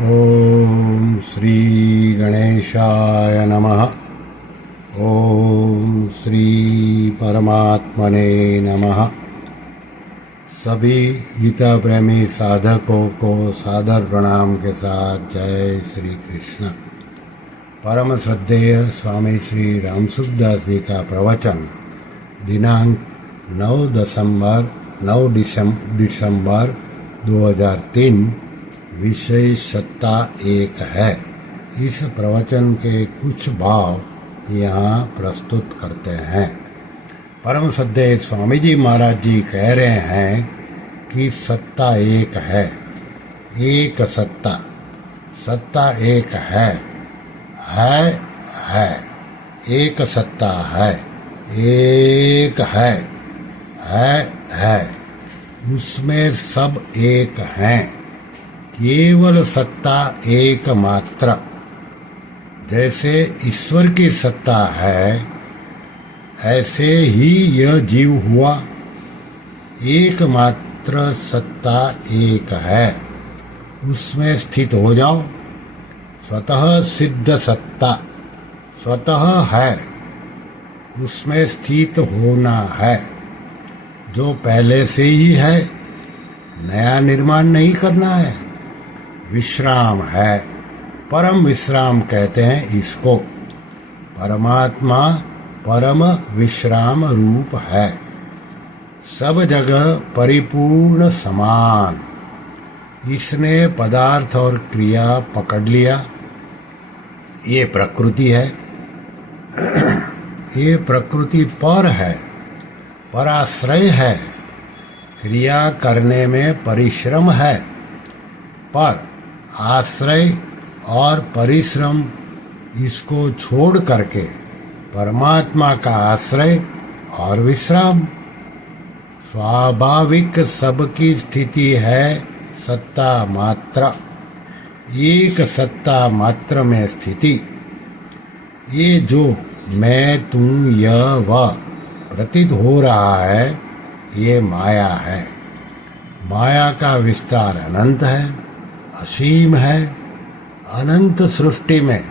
ओम श्री गणेशाय नमः। ओम श्री परमात्मने नमः। सभी गीता प्रेमी साधकों को सादर प्रणाम के साथ जय श्री कृष्ण। परम श्रद्धेय स्वामी श्री रामसुखदास जी का प्रवचन दिनांक 9 दिसंबर 2003। विषय सत्ता एक है। इस प्रवचन के कुछ भाव यहाँ प्रस्तुत करते हैं। परम श्रद्धेय स्वामी जी महाराज जी कह रहे हैं कि सत्ता एक है, एक सत्ता, सत्ता एक है, एक सत्ता है, एक है, उसमें सब एक हैं, केवल सत्ता एक मात्र। जैसे ईश्वर की सत्ता है ऐसे ही यह जीव हुआ। एकमात्र सत्ता एक है, उसमें स्थित हो जाओ। स्वतः सिद्ध सत्ता स्वतः है, उसमें स्थित होना है, जो पहले से ही है। नया निर्माण नहीं करना है। विश्राम है, परम विश्राम कहते हैं इसको। परमात्मा परम विश्राम रूप है, सब जगह परिपूर्ण समान। इसने पदार्थ और क्रिया पकड़ लिया। ये प्रकृति है, ये प्रकृति पर है, पराश्रय है। क्रिया करने में परिश्रम है, पर आश्रय और परिश्रम इसको छोड़ करके परमात्मा का आश्रय और विश्राम। स्वाभाविक सबकी स्थिति है सत्ता मात्र, एक सत्ता मात्र में स्थिति। ये जो मैं तू यह वह प्रतीत हो रहा है, ये माया है। माया का विस्तार अनंत है, असीम है। अनंत सृष्टि में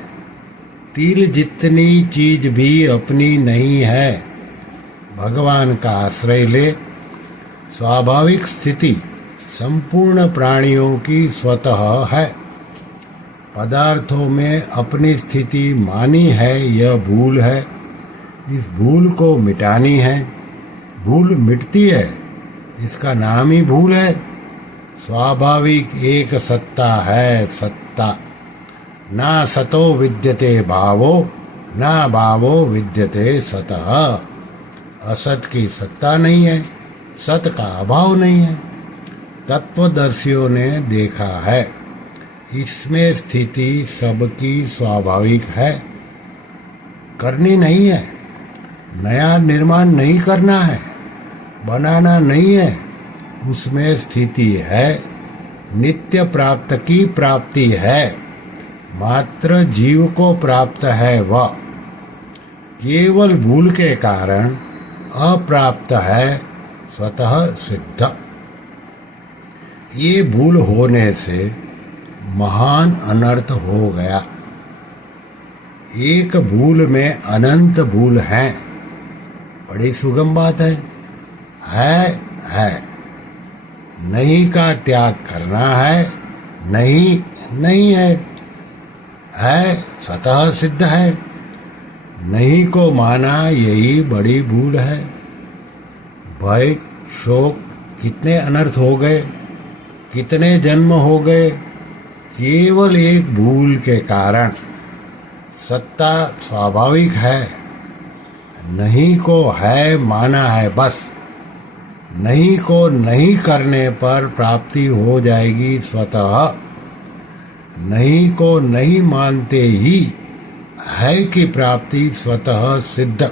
तिल जितनी चीज भी अपनी नहीं है। भगवान का आश्रय ले। स्वाभाविक स्थिति संपूर्ण प्राणियों की स्वतः है। पदार्थों में अपनी स्थिति मानी है, यह भूल है। इस भूल को मिटानी है। भूल मिटती है, इसका नाम ही भूल है। स्वाभाविक एक सत्ता है, सत्ता। ना सतो विद्यते भावो, ना भावो विद्यते सतः। असत की सत्ता नहीं है, सत का अभाव नहीं है। तत्वदर्शियों ने देखा है, इसमें स्थिति सबकी स्वाभाविक है। करनी नहीं है, नया निर्माण नहीं करना है, बनाना नहीं है। उसमें स्थिति है, नित्य प्राप्त की प्राप्ति है। मात्र जीव को प्राप्त है वह। केवल भूल के कारण अप्राप्त है, स्वतः सिद्ध। ये भूल होने से महान अनर्थ हो गया। एक भूल में अनंत भूल हैं। बड़ी सुगम बात है। नहीं का त्याग करना है, नहीं है स्वतः सिद्ध है। नहीं को माना यही बड़ी भूल है। भय शोक कितने अनर्थ हो गए, कितने जन्म हो गए, केवल एक भूल के कारण। सत्ता स्वाभाविक है, नहीं को है माना है बस। नहीं को नहीं करने पर प्राप्ति हो जाएगी स्वतः। नहीं को नहीं मानते ही है कि प्राप्ति स्वतः सिद्ध।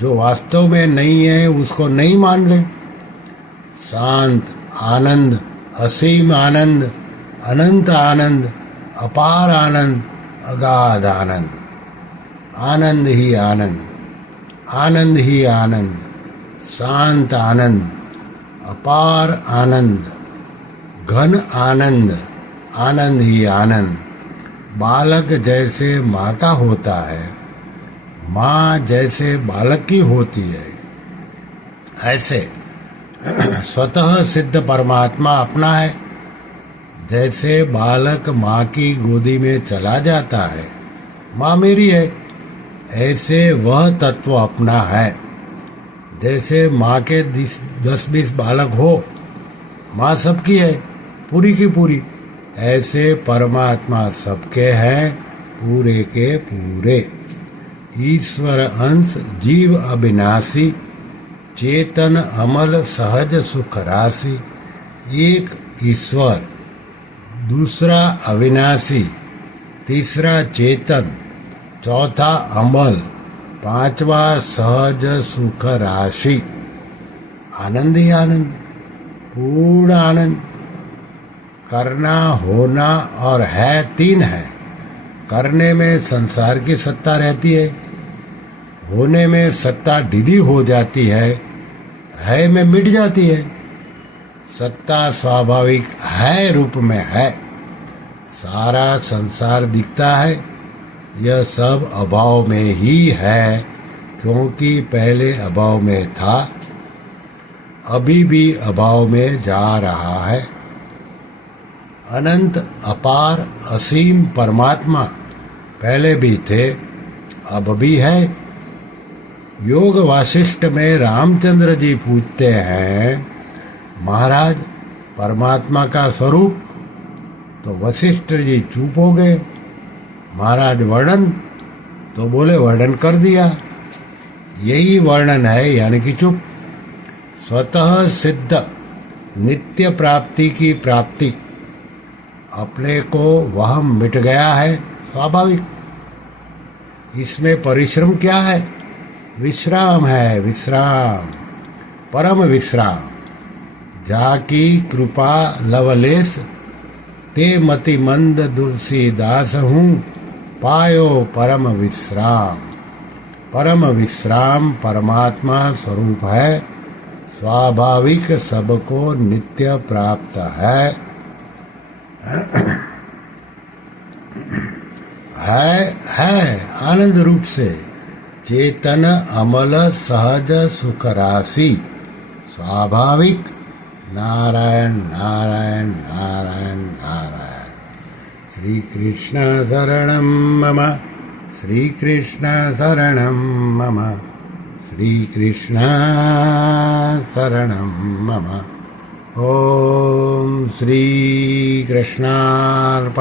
जो वास्तव में नहीं है उसको नहीं मान ले। शांत आनंद, असीम आनंद, अनंत आनंद, अपार आनंद, अगाध आनंद। आनंद ही आनंद, आनंद ही आनंद, शांत आनंद, अपार आनंद, घन आनंद, आनंद ही आनंद। बालक जैसे माँ का होता है, माँ जैसे बालक की होती है, ऐसे स्वतः सिद्ध परमात्मा अपना है। जैसे बालक माँ की गोदी में चला जाता है, माँ मेरी है, ऐसे वह तत्व अपना है। जैसे माँ के 10-20 बालक हो, माँ सबकी है, पूरी की पूरी, ऐसे परमात्मा सबके हैं, पूरे के पूरे। ईश्वर अंश जीव अविनाशी, चेतन अमल सहज सुख राशि। एक ईश्वर, दूसरा अविनाशी, तीसरा चेतन, चौथा अमल, पांचवा सहज सुख राशि। आनंद ही आनंद, पूर्ण आनंद। करना, होना और है 3 है। करने में संसार की सत्ता रहती है, होने में सत्ता ढीली हो जाती है में मिट जाती है। सत्ता स्वाभाविक है रूप में है। सारा संसार दिखता है, यह सब अभाव में ही है, क्योंकि पहले अभाव में था, अभी भी अभाव में जा रहा है। अनंत अपार असीम परमात्मा पहले भी थे, अब भी है। योग वासिष्ठ में रामचंद्र जी पूछते हैं, महाराज परमात्मा का स्वरूप? तो वशिष्ठ जी चुप हो गए। महाराज वर्णन? तो बोले वर्णन कर दिया। यही वर्णन है, यानी कि चुप। स्वतः सिद्ध नित्य प्राप्ति की प्राप्ति, अपने को वह मिट गया है, स्वाभाविक। इसमें परिश्रम क्या है? विश्राम है, विश्राम, परम विश्राम। जाकी कृपा लवलेश, ते मति मंद दुलसी दास हूँ, पायो परम विश्राम। परम विश्राम परमात्मा स्वरूप है, स्वाभाविक सबको नित्य प्राप्त है। है आनंद रूप से, चेतन अमल सहज सुख राशि, स्वाभाविक। नारायण नारायण नारायण नारायण। श्री कृष्ण शरणं मम, श्री कृष्ण शरणं मम, श्री कृष्ण शरणं मम। ओम श्री कृष्णार्पणमस्तु।